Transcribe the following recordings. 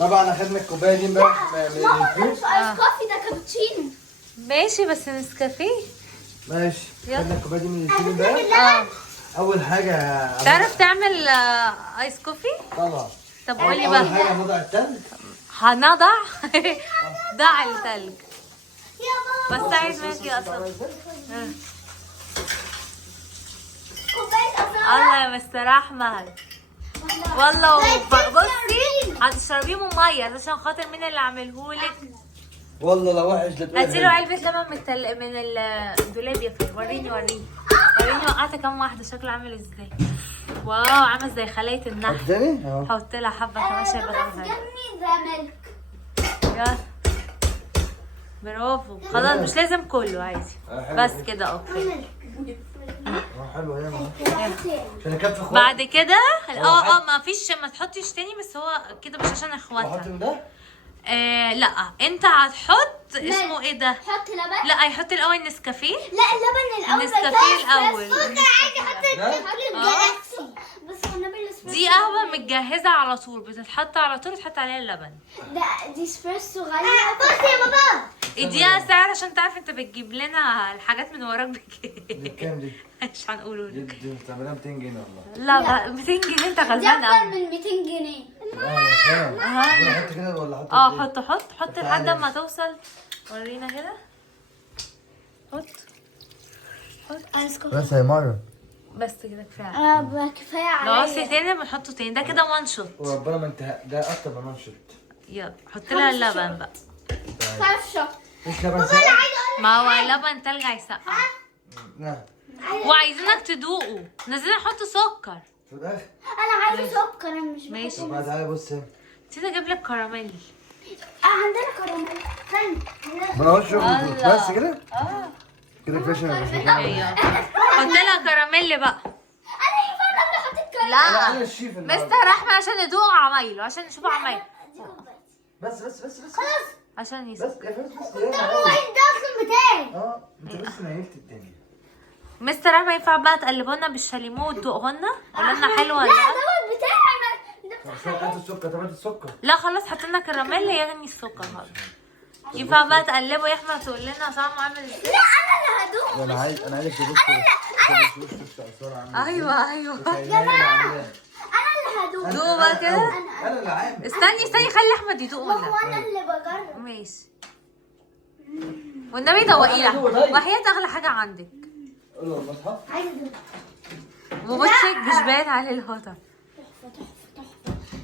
طبعا اخدنا الكوبايه دي امبارح من الفريز. ايس كوفي ده كابتشينو. ماشي بس نسكافيه. ماشي، يلا. خدنا الكوبايه دي من الفريز امبارح. اول حاجه تعرف تعمل ايس كوفي؟ طبعا. طب قولي اول بقى. حاجه نضع التلج. هنضع ضع التلج. يا بابا بس عايز ماشي اصلا. كوبايه ازرق. الله يا مستر احمد. والله بصي هتشربيه من ميه عشان خاطر مين اللي عاملهولك. والله لو وحش لا تقول هاتيله علبه لبن من الدولاب يا فندم. وريني وقعت كام واحده شكله عامل ازاي. واو عامل زي خلايا النحل. تاني اهو. حط لها حبه كمان بس شبه جنبي زملك. يلا برافو. خلاص مش لازم كله عادي. بس كده اوكي. حلو هي عشان يكفي اخواتي. بعد كده ما فيش ما تحطيش تاني بس هو كده مش عشان احط اخواتها. من ده؟ لا انت هتحط اسمه ايه ده؟ حط لبن. لا هيحط الاول نسكافيه. لا اللبن الاول. النسكافيه الاول. عادي حط ده؟ الجلاكسي. بس والنبي الاسبريسو. دي قهوه متجهزه على طول بتتحط على طول تحط عليها اللبن. دي اسبريسو غالية. بص يا بابا. اديها سعر عشان تعرف انت بتجيب لنا الحاجات من وراك دي بكام. كام دي؟ مش هنقوله دي لك. دي بتعملها 200 جنيه والله. لا 200 جنيه انت دي غلبان اكتر قوي. من 200 جنيه. احط كده ولا احط حط لحد ما توصل. ورينا كده. حط ايس كوفي. بس يا مره. بس كده كفايه. انا كفايه لو عايز عليا. تاني بنحطه تاني. ده كده وان شوت. وربنا ما انتهى ده اكتر من منشط. يلا حط لها اللبن بقى. 5 شوت. مش لبن بابا انا ساقع؟ عايزه اقول ما هو اللبن تلج هيسقع. نعم. وعايزينك تدوقه. نزلنا نحط سكر. في الاخر. انا عايزه سكر. انا مش بحب. ماشي. طب تعالى بص هنا. نسيت اجيب لك كراميل. عندنا كراميل. استنى. ما انا شغل الله. بس كده؟ كده كفايه عشان أبقى ايوه حط لها كراميل بقى. انا ينفع انا حطيت كراميل. لا انا لا الشيف النهارده. مستر احمد عشان يدوق عمايله عشان نشوف عمايله. دي كوبايتي. بس خلاص. عشان بس يسقع. يا فارس بس طب هو الدخل بتاعي. انت بس نيلت الدنيا. مستر احمد ينفع بقى تقلبوا لنا بالشاليمو وتدوقوا لنا؟ قولوا لنا حلو ولا لا لا؟ دوت بتاعي انا. ده طب هات السكر طب هات السكر. لا خلاص حط لنا كراميل يغني السكر خلاص. ينفع بقى تقلبوا يا احمد تقول لنا طعمه عامل ازاي؟ لا انا اللي هدوق. انا عايزك تبص وش الصوره عامل ايوه انا اللي هدوق. دوق بقى كده. انا اللي عامل. استني خلي احمد يدوق ما هو ولا. انا اللي بجرب. ماشي. والنبي دوقي أنا أدوق لها طيب. وحياة اغلى حاجه عندك. قول له المصحف. عايزه ادوق. وبصك مش باين عليه الهطل.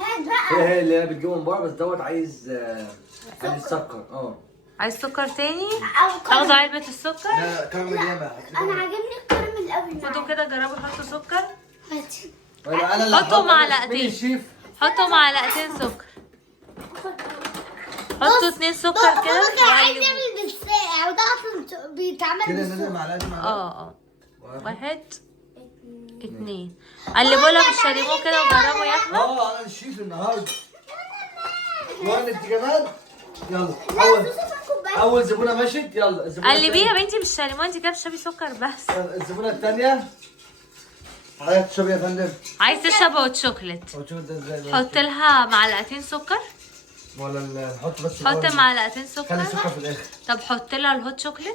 هات بقى. هي اللي انا بتجيبه من بره بس دوت عايز سكر. عايز سكر تاني؟ او تاخدوا كراميل. علبة السكر؟ لا كمل ياما. انا عاجبني الكراميل قوي. خدوا كده جربوا حطوا سكر. هاتي. انا اللي حطوا هحط. معلقتين. مين الشيف؟ حطوا معلقتين سكر. حطوا 2 سكر كده عايز وقلبوا. يعمل بالساقع وده اصلا بيتعمل كده نزل بالسوق. معلقه معلقه. اه 1 2 قلبوا لها بالشاليمو كده وجربوا يا احمد. انا الشيف النهارده. وانا انت كمان. يلا لا بس كوبايه. اول زبونه مشت. يلا الزبونه قلبيه يا بنتي بالشاليمو. انت كده بتشربي سكر بس. الزبونه الثانيه. حضرتك تشربي يا فندم. عايز تشرب هوت شوكليت. هو تشوف ده ازاي. حط لها معلقتين سكر. ولا نحط بس حط الأول. معلقتين خلي سكر. السكر في الاخر. طب حط لها الهوت شوكليت. لا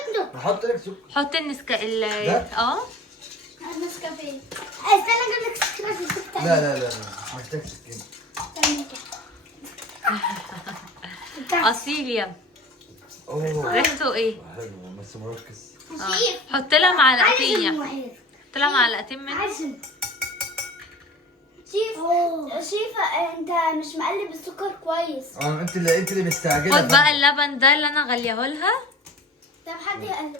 هتاكله. نحط لك سكر. حط النسكا ده؟ نسكافيه. استنى اجيب لك سكر. لا محتاج سكين. اصيل يا اوه ريحته ايه؟ حلو بس مركز. شيف. حط لها معلقتين يا عايز احمد. المحيط. حط لها معلقتين منه. عايز شيف انت مش مقلب السكر كويس. انت اللي مستعجله. خد بقى اللبن ده اللي انا غليه لها. طب حد يقلب.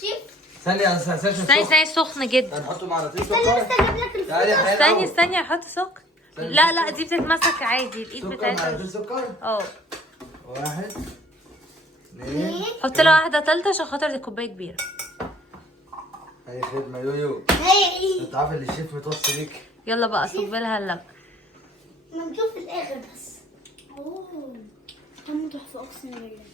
شيف. ثانية استني سخن جدا. هنحطه معلقتين استنى سكر. بس اجيب لك تعالي الفلوس. حلو. استني احط سكر. لا دي بتتمسك عادي الايد سكر بتاعتها. معلقتين سكر. 1 2. حط لها واحده ثالثه عشان خاطر دي كوبايه كبيره. اي خدمة يويو. هي ايه؟ انت عارف ان الشيف متوصي ليك. يلا بقى صب لها اللبن. ما نشوف في الاخر بس. طعمه تحفه اقسم بالله.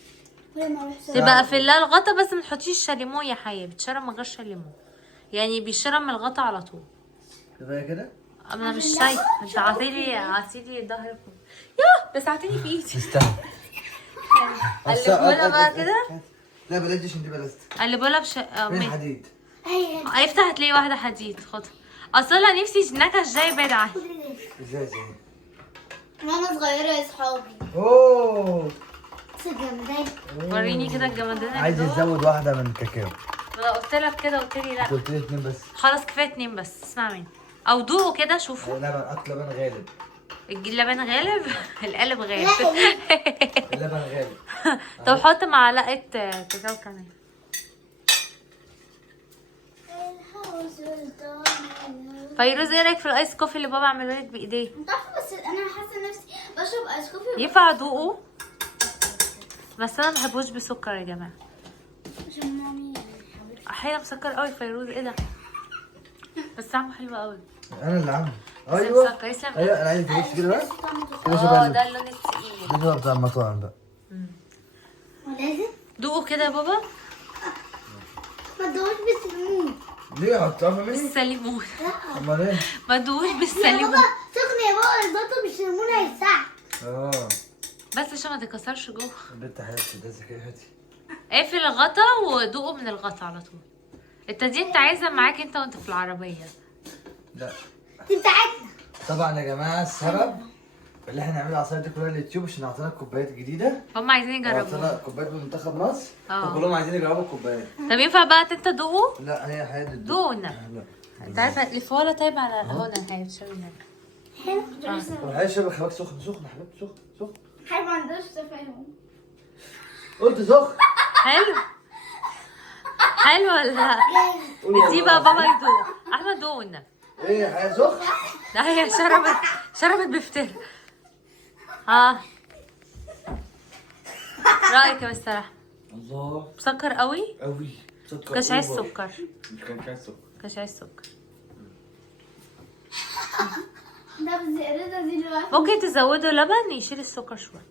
ولا ما اروح تبقى في الغطا بس ما تحطيش شاليمو يا حياه. بتشرب من غير شاليمو. يعني بيشرب من الغطا على طول. كفايه كده؟ انا مش شايفه. انت عطيلي ظهرك. يا بس اعطيني في ايدي. استنى. قلبولها بقى كده. لا بلاش دي عشان دي بلاستيك. قلبولها فين حديد؟ افتح هتلاقي واحده حديد. خدها. اصلا نفسي نكش جاي بعيد عني. ازاي؟ وانا صغيره يا صحابي. اوه وريني كده الجمدان. عايز يزود واحده من كاكاو. انا قلت لك كده قلت لي لا. قلت لي 2 بس. خلاص كفايه 2 بس. اسمع مني او دوقوا كده شوفوا. لبن لبن غالب. اللبن غالب. القلب غالب. اللبن غالب. طب حط معلقه كاكاو كمان. فيروز ايه رايك في الايس كوفي اللي بابا عمله لك بايديه؟ بس انا حاسه نفسي بشرب ايس كوفي. ينفع ادوقه؟ بس انا ما بحبوش بسكر يا جماعه. عشان مامي احيانا مسكر قوي. فيروز ايه ده؟ بس طعمه حلو قوي. انا اللي عامله. بس ايوه مسكر. يسلم. ايوه انا عايز تبص كده بقى. كده اه شبه ده اللون التقيل. ده بقى بتاع المطاعم بقى. ولازم دوقوا كده يا بابا. ما تدوقش بالسليمون. ليه هتطعم مني؟ بالسليمون. امال ايه؟ ما تدوقوش يا بالسليمون. بابا سخن يا بابا، البطل بالسليمون هيساعد. اه بس عشان ما تكسرش جوه. البنت حياتي ده ذكيتي. اقفل الغطا ودوقوا من الغطا على طول. دي انت عايزها معاك انت وانت في العربيه. لا دي بتاعتنا. طبعا يا جماعه السبب اللي احنا نعمل العصايه دي كلها اليوتيوب عشان اعطينا كوبايات جديده. هم عايزين يجربوها. اعطينا كوبايات من منتخب مصر. اه. وكلهم عايزين يجربوا الكوبايات. طب ينفع بقى انت تدوقوا؟ لا هي حياه الدنيا. دوقوا النبي. انت عارفه لفوها ولا طيب على هنا هي بتشرب النبي. طب عايز شبك خباك سخن سخن يا حبيبتي سخن سخن. حاجه ما عندهاش تفاهم. قلت سخن. حلو. حلو ولا لا؟ دي بقى بابا يدوق. احمد دوق النبي. ايه حياه سخن؟ لا هي شربت بفتر. رايك يا مستر احمد؟ الله مسكر قوي؟ قوي سكر. كاش عايز سكر. مش كان عايز سكر. كاش عايز سكر. ده بالزيادة دي دلوقتي. ممكن تزودوا لبن يشيل السكر شويه.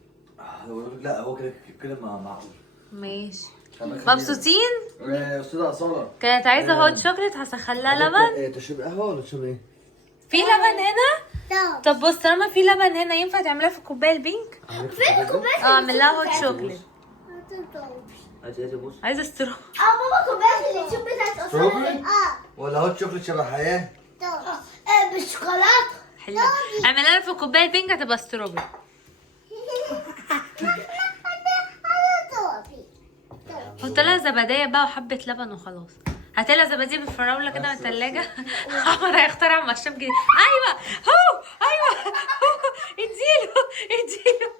لا هو كده معقول. ماشي. مبسوطين؟ استاذه اصاله كانت عايزه هوت شوكليت هسخن لها لبن. تشرب قهوه ولا تشرب ايه؟ في لبن هنا؟ طب بص طالما في لبن هنا ينفع تعملها في الكوبايه البينك؟ فين الكوبايات؟ اعمل لها هوت شوكليت. عايزه بص. عايزه استرو. بابا كوبايات اليوتيوب بتاعت ستروبري؟ اصلا. ولا هوت شوكليت شبه حياه؟ بالشوكولاته. حلوه. اعملها لها في الكوبايه البينك هتبقى ستروبري. حط لها زباديه بقى وحبه لبن وخلاص. هات لها زبادي بالفراوله كده من الثلاجه. عمر هيخترع مشروب جديد. ايوه هو ايوه هو اديله.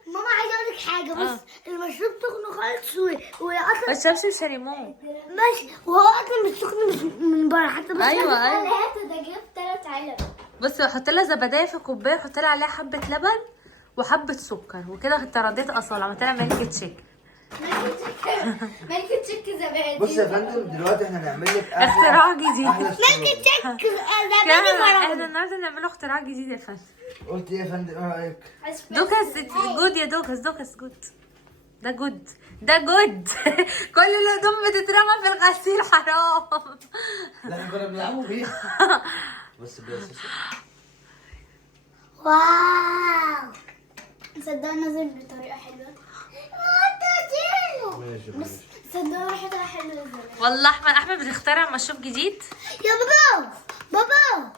ماما عايزه اقول لك حاجه. بص المشروب سخن خالص واصلا ما تشربش بشاليمون. ماشي وهو اصلا مش سخن من بره حتى. بس ايوه هات ده جبت 3 علب. بص حط لها زباديه في كوبايه حط لها عليها حبه لبن وحبه سكر وكده انت رديت اصاله. عملت لها ميلك تشيك. ملكة تشيك زبادي. بص يا فندم دلوقتي احنا هنعمل لك اختراع جديد. ملكة تشيك زبادي احنا فرنسا. النهارده نعمله اختراع جديد يا فندم. قلت ايه يا فندم ايه رايك؟ دوكس جود يا دوكس جود. ده جود. كل الهدوم بتترمى في الغسيل حرام. لا احنا كنا بنلعبوا بيها. بس واو صدق نزل بطريقة حلوة. ماشي بس صدق ريحتها حلوة ازاي. والله احمد بتخترع مشروب جديد. يا بابا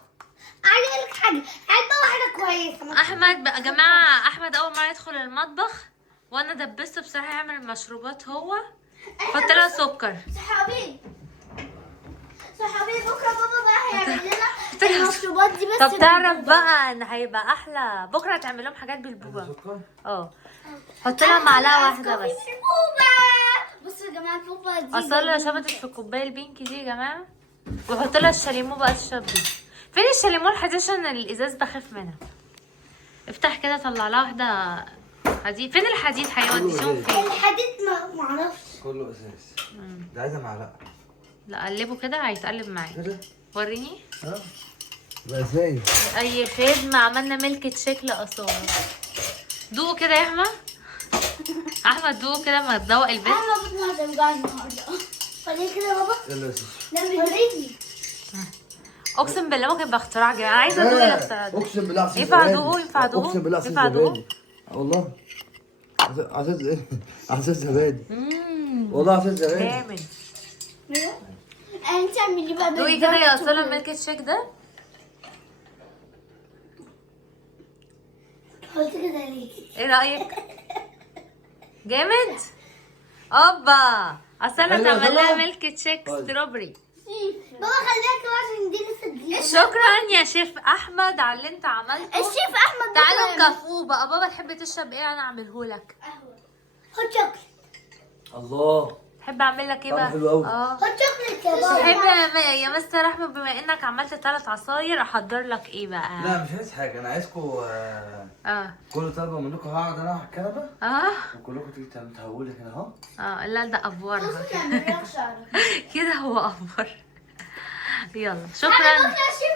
عايز اقول لك حاجة. علبة واحدة كويسة. احمد بقى يا جماعه احمد اول ما يدخل المطبخ وانا دبسته بصراحه يعمل المشروبات هو. حط لها سكر. صحابي بكرة بابا بقى هيعمل لنا المشروبات دي. بس طب تعرف بقى ان هيبقى احلى بكره هتعمل لهم حاجات بالبوبا. حط لها معلقه واحده بس. بصوا يا جماعه البوبا دي اصلا شبطت في الكوبايه البينك دي يا جماعه. وحط لها الشاليمو بقى تشرب بيه. فين الشاليمو الحديد عشان الازاز بخاف منها. افتح كده طلع لها واحده حديد. فين الحديد هيوديهم فين؟ الحديد ما اعرفش. كله اساس. ده عايزه معلقه. لا قلبه كده هيتقلب معايا. كده وريني. بقى ازاي؟ اي خدمه. عملنا ملك تشيك لاصاله. دوقوا كده يا احمد دوقوا كده ما تدوق البيت. انا بطني هتوجعني النهارده. وريني كده يا بابا. يلا يا سيدي. لا وريني. اقسم بالله ممكن يبقى اختراع جميل، انا عايزه ادوق الاختراع ده. اقسم بالله عصير ينفع زبادي. ادوقه؟ ينفع ادوقه؟ اقسم بالله عصير ينفع ادوقه؟ زبادي. والله عصير زبادي. والله عصير زبادي. جامد. انت اعملي بقى دوقي كده يا اصاله الميلك شيك ده. قلت كده ليه؟ ايه رايك؟ جامد. اوبا اصاله حلو يا تعمل لها صلاح. ميلك شيك طيب. ستروبري. بابا خليها كمان عشان دي لسه جديدة. شكرا يا شيف احمد على اللي انت عملته. الشيف احمد تعالوا بابا نكافئوه بقى. بابا تحب تشرب ايه؟ انا اعمله لك. هوت شوكليت. الله. تحب اعمل لك ايه طعمه بقى؟ حلو قوي. اه. هوت شوكليت يا بابا. تحب يا مستر احمد بما انك عملت 3 عصاير احضر لك ايه بقى؟ لا مش عايز حاجه، انا عايزكم اه كل طلبه منكم هقعد انا على الكنبه اه وكلكم تيجي تهولي هنا اهو. اه. لا ده افور بصي اعملي لك شعرك. كده هو افور. يلا انا شكرا. بكره الشيف